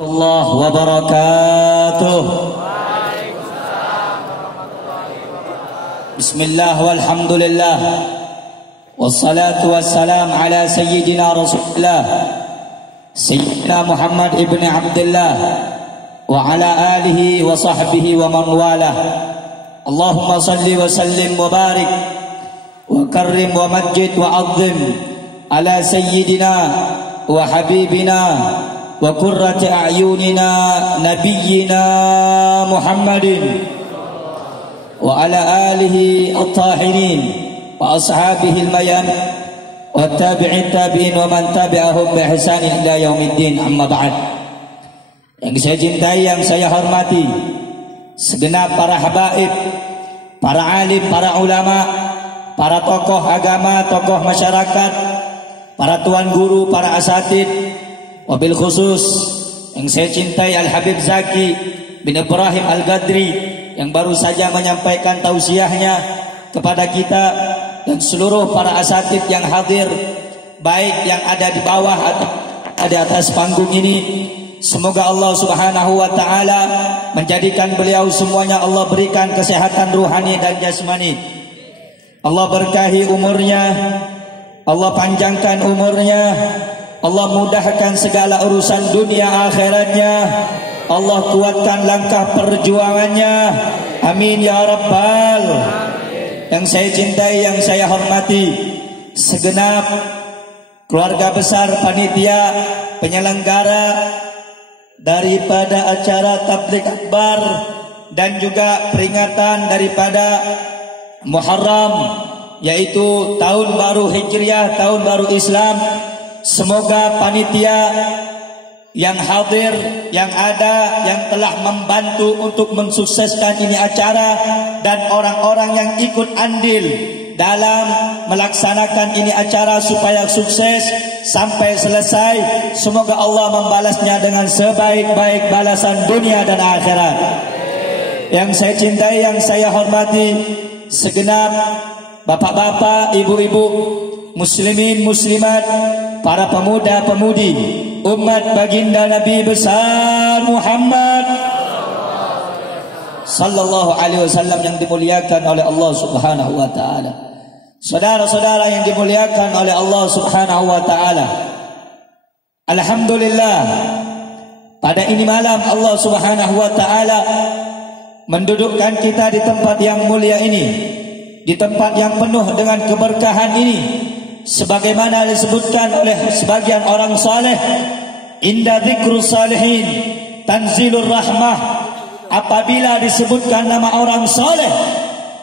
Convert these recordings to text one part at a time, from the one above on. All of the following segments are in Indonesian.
Allah wabarakatuh. Bismillah walhamdulillah wassalatu wassalam ala sayyidina Rasulullah Sayyidina Muhammad ibn Abdullah wa ala alihi wa sahbihi wa man walah. Allahumma salli wa sallim wa barik wa karrim wa majid wa azzim ala sayyidina wa habibina wa qurrati a'yunina nabiyyina Muhammadin wa ala alihi at-tahirin wa ashabihi al-mayan wa tabi'in wa man tabi'ahum bi ihsan ila yaumiddin, amma ba'd. Yang saya cintai, yang saya hormati, segenap para habaib, para alim, para ulama, para tokoh agama, tokoh masyarakat, para tuan guru, para asatid, wabil khusus yang saya cintai Al-Habib Zaki bin Ibrahim Al-Gadri yang baru saja menyampaikan tausiahnya kepada kita dan seluruh para asatid yang hadir, baik yang ada di bawah atau di atas panggung ini. Semoga Allah Subhanahu wa taala menjadikan beliau semuanya Allah berikan kesehatan ruhani dan jasmani. Allah berkahi umurnya, Allah panjangkan umurnya, Allah mudahkan segala urusan dunia akhiratnya, Allah kuatkan langkah perjuangannya. Amin ya Rabbal. Yang saya cintai, yang saya hormati, segenap keluarga besar panitia penyelenggara daripada acara tabligh akbar dan juga peringatan daripada Muharram, yaitu tahun baru Hijriah, tahun baru Islam. Semoga panitia yang hadir, yang ada, yang telah membantu untuk mensukseskan ini acara, dan orang-orang yang ikut andil dalam melaksanakan ini acara supaya sukses sampai selesai, semoga Allah membalasnya dengan sebaik-baik balasan dunia dan akhirat. Yang saya cintai, yang saya hormati, segenap bapak-bapak, ibu-ibu, muslimin, muslimat, para pemuda-pemudi, umat baginda Nabi besar Muhammad sallallahu alaihi wasallam yang dimuliakan oleh Allah Subhanahu wa taala. Saudara-saudara yang dimuliakan oleh Allah Subhanahu wa taala, alhamdulillah, pada ini malam Allah Subhanahu wa taala mendudukkan kita di tempat yang mulia ini, di tempat yang penuh dengan keberkahan ini, sebagaimana disebutkan oleh sebagian orang saleh, inda dzikrus salihin tanzilur rahmah. Apabila disebutkan nama orang saleh,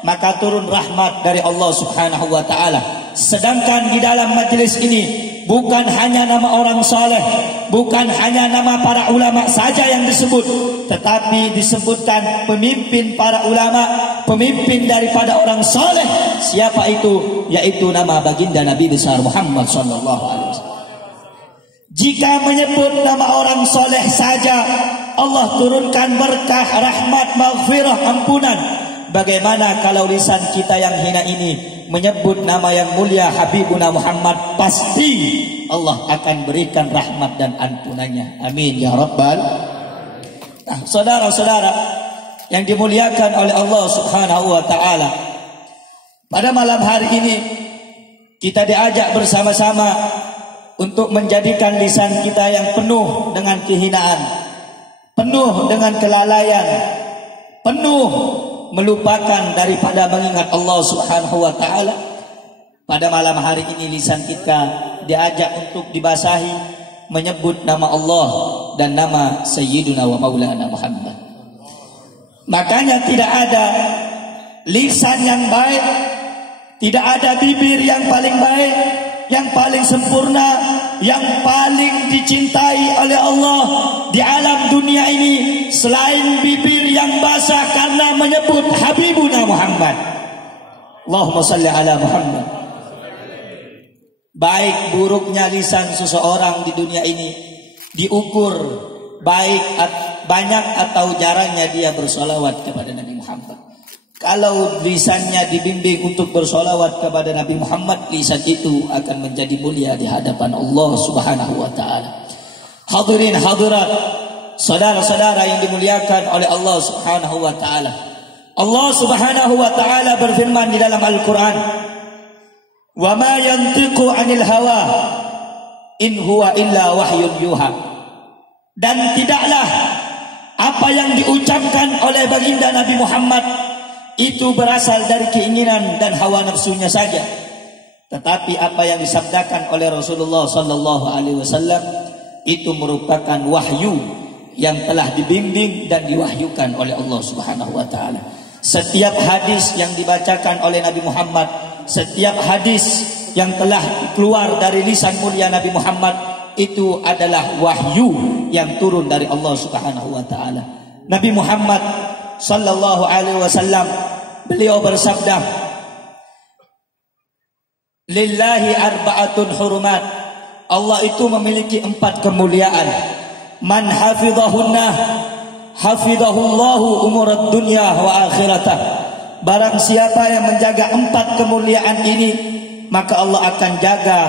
maka turun rahmat dari Allah Subhanahu wa taala. Sedangkan di dalam majelis ini bukan hanya nama orang saleh, bukan hanya nama para ulama saja yang disebut, tetapi disebutkan pemimpin para ulama, pemimpin daripada orang saleh. Siapa itu? Yaitu nama baginda Nabi besar Muhammad sallallahu alaihi wasallam. Jika menyebut nama orang soleh saja, Allah turunkan berkah, rahmat, maghfirah, ampunan. Bagaimana kalau lisan kita yang hina ini menyebut nama yang mulia Habibuna Muhammad? Pasti Allah akan berikan rahmat dan ampunannya. Amin ya Rabbal. Nah, saudara-saudara yang dimuliakan oleh Allah Subhanahu wa taala, pada malam hari ini kita diajak bersama-sama untuk menjadikan lisan kita yang penuh dengan kehinaan, penuh dengan kelalaian, penuh melupakan daripada mengingat Allah Subhanahu wa taala. Pada malam hari ini lisan kita diajak untuk dibasahi menyebut nama Allah dan nama Sayyiduna wa Maulana Muhammad. Makanya tidak ada lisan yang baik, tidak ada bibir yang paling baik, yang paling sempurna, yang paling dicintai oleh Allah di alam dunia ini selain bibir yang basah karena menyebut Habibuna Muhammad. Allahumma salli ala Muhammad. Baik buruknya lisan seseorang di dunia ini diukur baik banyak atau jarangnya dia bersolawat kepada Nabi Muhammad. Kalau lisannya dibimbing untuk bersolawat kepada Nabi Muhammad, lisan itu akan menjadi mulia di hadapan Allah Subhanahu wa taala. Hadirin hadirat saudara-saudara yang dimuliakan oleh Allah Subhanahu wa taala. Allah Subhanahu wa taala berfirman di dalam Al-Qur'an, "Wa ma yantiqu 'anil hawa in huwa illa wahyun yuha." Dan tidaklah apa yang diucapkan oleh baginda Nabi Muhammad itu berasal dari keinginan dan hawa nafsunya saja, tetapi apa yang disabdakan oleh Rasulullah sallallahu alaihi wasallam itu merupakan wahyu yang telah dibimbing dan diwahyukan oleh Allah Subhanahu wa taala. Setiap hadis yang dibacakan oleh Nabi Muhammad, setiap hadis yang telah keluar dari lisan mulia Nabi Muhammad itu adalah wahyu yang turun dari Allah Subhanahu wa taala. Nabi Muhammad sallallahu alaihi wasallam beliau bersabda, "Lillahi arba'atun hurumat." Allah itu memiliki 4 kemuliaan. Man hafidhahunna hafidhahullahu umurad dunya wa akhiratah. Barang siapa yang menjaga 4 kemuliaan ini, maka Allah akan jaga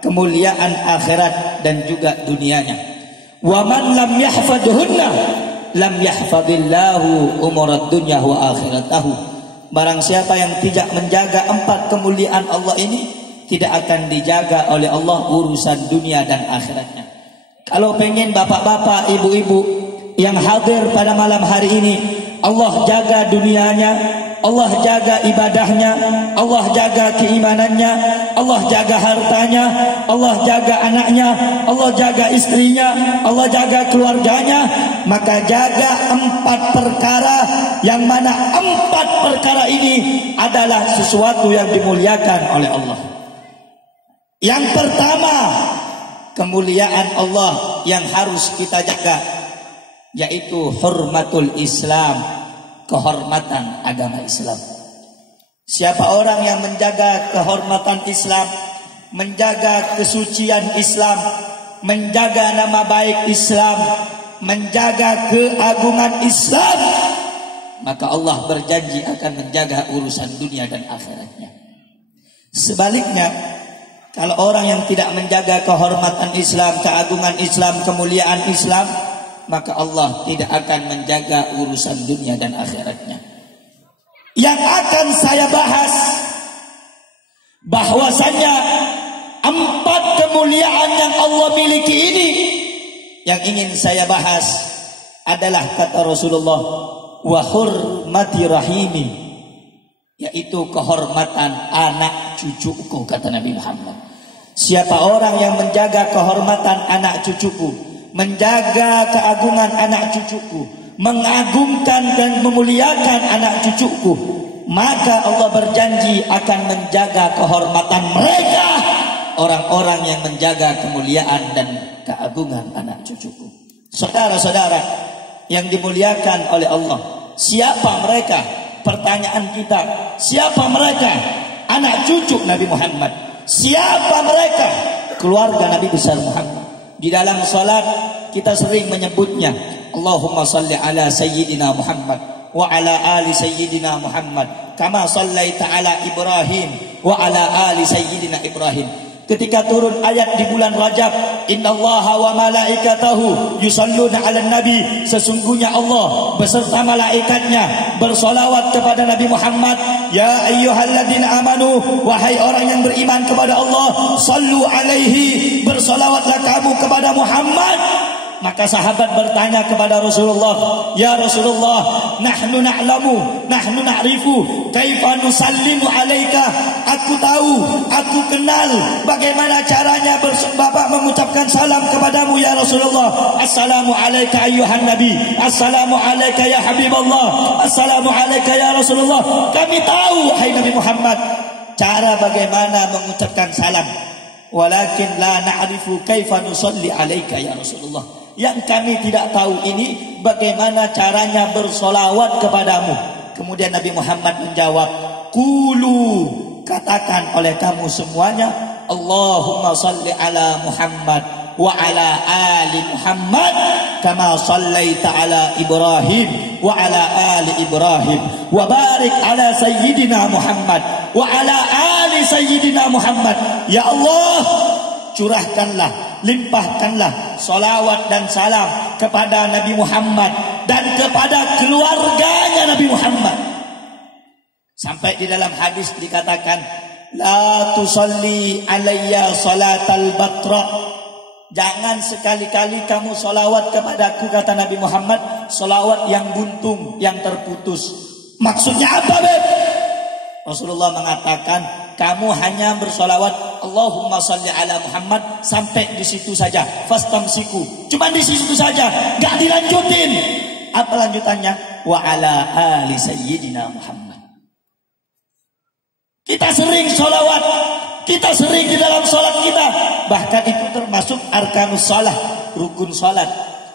kemuliaan akhirat dan juga dunianya. Wa man lam yahfadhunna lam yahfadillahu umurad dunya wa akhiratahu. Barang siapa yang tidak menjaga 4 kemuliaan Allah ini, tidak akan dijaga oleh Allah urusan dunia dan akhiratnya. Kalau pengen bapak-bapak, ibu-ibu yang hadir pada malam hari ini, Allah jaga dunianya, Allah jaga ibadahnya, Allah jaga keimanannya, Allah jaga hartanya, Allah jaga anaknya, Allah jaga istrinya, Allah jaga keluarganya, maka jaga 4 perkara, yang mana 4 perkara ini adalah sesuatu yang dimuliakan oleh Allah. Yang pertama, kemuliaan Allah yang harus kita jaga, yaitu hurmatul Islam, kehormatan agama Islam. Siapa orang yang menjaga kehormatan Islam, menjaga kesucian Islam, menjaga nama baik Islam, menjaga keagungan Islam, maka Allah berjanji akan menjaga urusan dunia dan akhiratnya. Sebaliknya, kalau orang yang tidak menjaga kehormatan Islam, keagungan Islam, kemuliaan Islam, maka Allah tidak akan menjaga urusan dunia dan akhiratnya. Yang akan saya bahas, bahwasanya 4 kemuliaan yang Allah miliki ini, yang ingin saya bahas adalah kata Rasulullah, wa hurmati rahimi, yaitu kehormatan anak cucuku, kata Nabi Muhammad. Siapa orang yang menjaga kehormatan anak cucuku, menjaga keagungan anak cucuku, mengagungkan dan memuliakan anak cucuku, maka Allah berjanji akan menjaga kehormatan mereka, orang-orang yang menjaga kemuliaan dan keagungan anak cucuku. Saudara-saudara yang dimuliakan oleh Allah, siapa mereka? Pertanyaan kita, siapa mereka? Anak cucu Nabi Muhammad. Siapa mereka? Keluarga Nabi besar Muhammad. Di dalam salat kita sering menyebutnya, Allahumma salli ala sayyidina Muhammad wa ala ali sayyidina Muhammad kama sallaita ala Ibrahim wa ala ali sayyidina Ibrahim. Ketika turun ayat di bulan Rajab, innallaha wa malaikatahu yusalluna 'alan nabi, sesungguhnya Allah beserta malaikatnya bersolawat kepada Nabi Muhammad. Ya ayyuhalladzina amanu, wahai orang yang beriman kepada Allah, sallu alaihi, bersolawatlah kamu kepada Muhammad. Maka sahabat bertanya kepada Rasulullah, ya Rasulullah, nahnu na'lamu, nahnu na'rifu, kaifa nusallimu alaika. Aku tahu, aku kenal bagaimana caranya Bapak mengucapkan salam kepadamu ya Rasulullah. Assalamu alayka ayyuhan nabi, assalamu alayka ya Habibullah, assalamu alayka ya Rasulullah. Kami tahu wahai Nabi Muhammad cara bagaimana mengucapkan salam, walakin la na'rifu kaifa nusalli alayka ya Rasulullah. Yang kami tidak tahu ini bagaimana caranya bersolawat kepadamu. Kemudian Nabi Muhammad menjawab, qulu, katakan oleh kamu semuanya, Allahumma salli ala Muhammad wa ala ali Muhammad kama sallaita ala Ibrahim wa ala ali Ibrahim wa barik ala sayyidina Muhammad wa ala ali sayyidina Muhammad. Ya Allah, curahkanlah limpahkanlah salawat dan salam kepada Nabi Muhammad dan kepada keluarganya Nabi Muhammad. Sampai di dalam hadis dikatakan, la tusalli alayya salatal batra. Jangan sekali-kali kamu salawat kepadaku, kata Nabi Muhammad, salawat yang buntung, yang terputus. Maksudnya apa, Beb? Rasulullah mengatakan, kamu hanya bersolawat Allahumma salli ala Muhammad sampai di situ saja. Fastamsiku, cuma di situ saja, gak dilanjutin. Apa lanjutannya? Wa ala ali sayyidina Muhammad. Kita sering solawat, kita sering di dalam solat kita. Bahkan itu termasuk arkanus salah, rukun solat.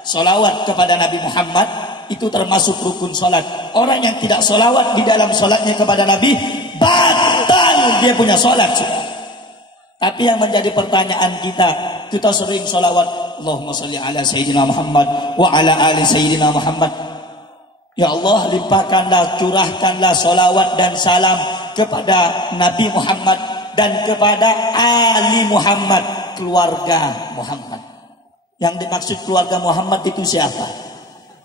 Solawat kepada Nabi Muhammad itu termasuk rukun solat. Orang yang tidak solawat di dalam solatnya kepada Nabi, batal dia punya solat. Tapi yang menjadi pertanyaan kita sering solawat Allahumma salli ala Sayyidina Muhammad wa ala ali Sayyidina Muhammad. Ya Allah, limpahkanlah, curahkanlah solawat dan salam kepada Nabi Muhammad dan kepada Ali Muhammad, keluarga Muhammad. Yang dimaksud keluarga Muhammad itu siapa?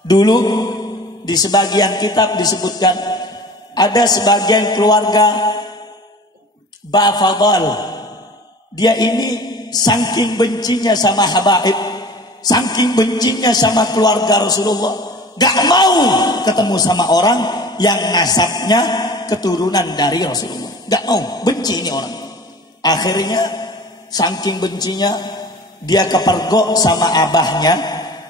Dulu di sebagian kitab disebutkan ada sebagian keluarga Bafadal. Dia ini saking bencinya sama habaib, saking bencinya sama keluarga Rasulullah, gak mau ketemu sama orang yang nasabnya keturunan dari Rasulullah. Gak mau, benci ini orang. Akhirnya saking bencinya dia kepergok sama abahnya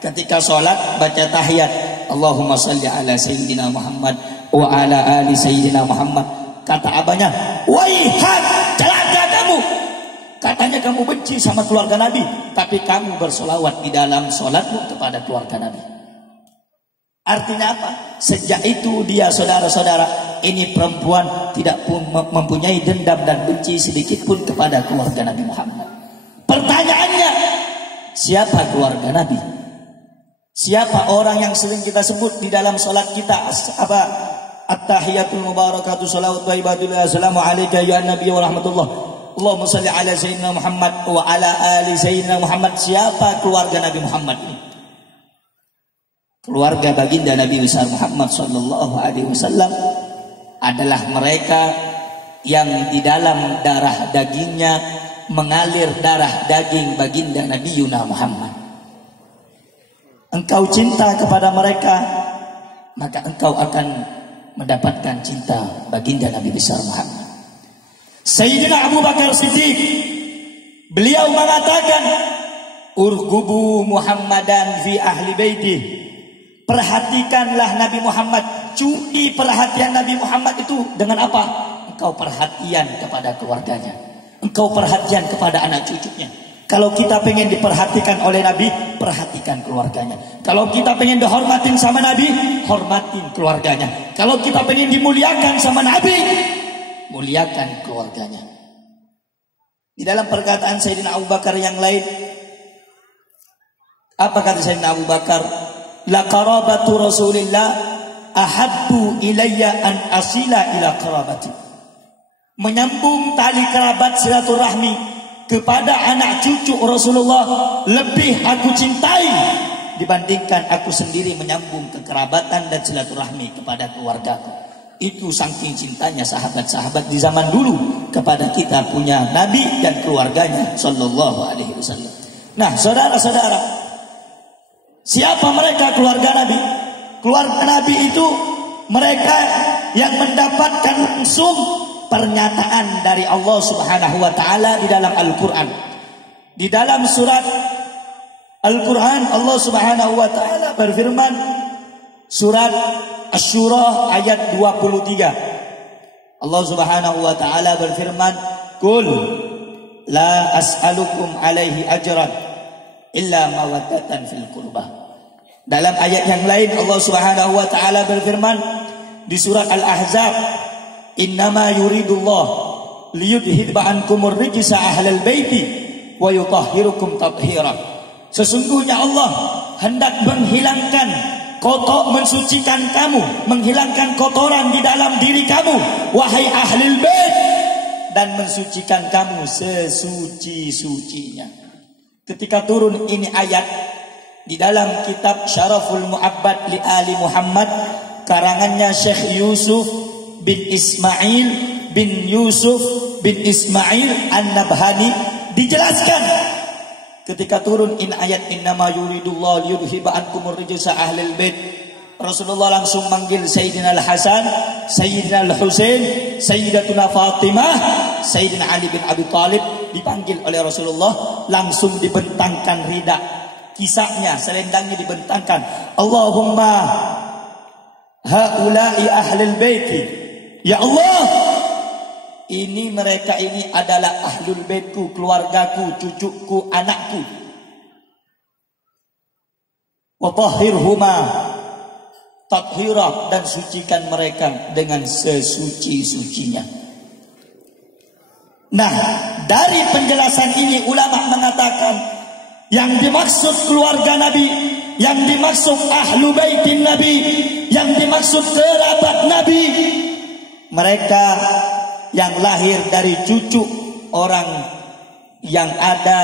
ketika sholat baca tahiyat Allahumma salli ala Sayyidina Muhammad wa ala ali Sayyidina Muhammad. Kata abahnya, waihat, celaka kamu. Katanya kamu benci sama keluarga Nabi, tapi kamu bersolawat di dalam sholatmu kepada keluarga Nabi. Artinya apa? Sejak itu dia, saudara-saudara, ini perempuan tidak pun mempunyai dendam dan benci sedikit pun kepada keluarga Nabi Muhammad. Pertanyaannya, siapa keluarga Nabi? Siapa orang yang sering kita sebut di dalam sholat kita? Apa? At-tahiyatul mubarakatuh salawat wa ibadullah assalamu alayka ya nabi wa rahmatullah. Allahumma salli ala Sayyidina Muhammad wa ala ali Sayyidina Muhammad. Siapa keluarga Nabi Muhammad ini? Keluarga baginda Nabi besar Muhammad sallallahu alaihi wasallam adalah mereka yang di dalam darah dagingnya mengalir darah daging baginda Nabi Yuna Muhammad. Engkau cinta kepada mereka, maka engkau akan mendapatkan cinta baginda Nabi besar Muhammad. Sayyidina Abu Bakar Siddiq, beliau mengatakan, urgubu Muhammadan fi ahli baiti. Perhatikanlah Nabi Muhammad. Curi perhatian Nabi Muhammad itu dengan apa? Engkau perhatian kepada keluarganya, engkau perhatian kepada anak cucunya. Kalau kita pengen diperhatikan oleh Nabi, perhatikan keluarganya. Kalau kita pengen dihormatin sama Nabi, hormatin keluarganya. Kalau kita pengen dimuliakan sama Nabi, muliakan keluarganya. Di dalam perkataan Sayyidina Abu Bakar yang lain, apa kata Sayyidina Abu Bakar? La qarabatu Rasulillah ahabbu ilayya an asila ila qarabati. Menyambung tali kerabat silaturahmi kepada anak cucu Rasulullah lebih aku cintai dibandingkan aku sendiri menyambung kekerabatan dan silaturahmi kepada keluargaku. Itu saking cintanya sahabat-sahabat di zaman dulu kepada kita punya Nabi dan keluarganya sallallahu alaihi wasallam. Nah, saudara-saudara, siapa mereka keluarga Nabi? Keluarga Nabi itu mereka yang mendapatkan langsung pernyataan dari Allah Subhanahu wa taala di dalam Al-Qur'an. Di dalam surat Al-Qur'an Allah Subhanahu wa taala berfirman, surat Asy-Syura ayat 23. Allah Subhanahu wa taala berfirman, "Qul la as'alukum alaihi ajran illa mawaddatan fil qurbah." Dalam ayat yang lain Allah Subhanahu wa taala berfirman di surat Al-Ahzab, "Innama yuridullah liyudhhiba ankumur rijsa ahlal baiti wa yutahhirukum tathhira." Sesungguhnya Allah hendak menghilangkan kotor, mensucikan kamu, menghilangkan kotoran di dalam diri kamu, wahai ahlul bait, dan mensucikan kamu sesuci-sucinya. ketika turun ini ayat di dalam kitab Syaraful Mu'abbad li Ali Muhammad karangannya Syekh Yusuf bin Ismail bin Yusuf bin Ismail An-Nabhani, dijelaskan ketika turun in ayat innama yuridullahu liyudhiba ankumur rijsa ahlil bait, Rasulullah langsung manggil Sayyidina Al-Hasan, Sayyidina Al-Husain, Sayyidatuna Fatimah, Sayyidina Ali bin Abi Thalib, dipanggil oleh Rasulullah, langsung dibentangkan rida, kisahnya, selendangnya dibentangkan. Allahumma haula'i ahlul baiti. Ya Allah, ini mereka ini adalah ahlul baitku, keluargaku, cucuku, anakku. Wa tahhirhuma tathira, dan sucikan mereka dengan sesuci-sucinya. Nah, dari penjelasan ini ulama mengatakan yang dimaksud keluarga Nabi, yang dimaksud ahlu baitin Nabi, yang dimaksud kerabat Nabi, mereka yang lahir dari cucu orang yang ada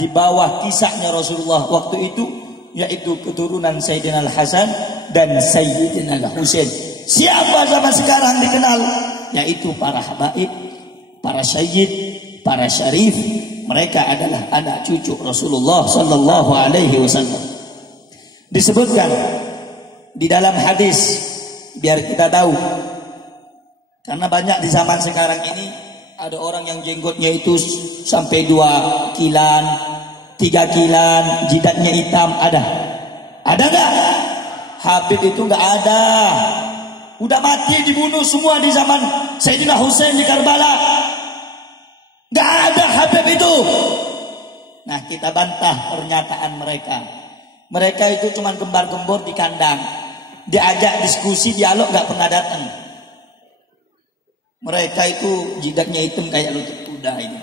di bawah kisahnya Rasulullah waktu itu, yaitu keturunan Sayyidina Al-Hasan dan Sayyidina Al-Husain. Siapa zaman sekarang dikenal? Yaitu para habaib, para sayyid, para syarif. Mereka adalah anak cucu Rasulullah sallallahu alaihi wasallam. Disebutkan di dalam hadis, biar kita tahu, karena banyak di zaman sekarang ini ada orang yang jenggotnya itu sampai 2 kilan, 3 kilan, jidatnya hitam. Ada gak? Habib itu gak ada. Udah mati, dibunuh semua di zaman Sayyidina Husain di Karbala. Gak ada Habib itu. Nah, kita bantah pernyataan mereka. Mereka itu cuma gembar-gembor di kandang, diajak diskusi, dialog gak pernah datang. Mereka itu jidatnya hitam kayak lutut kuda ini.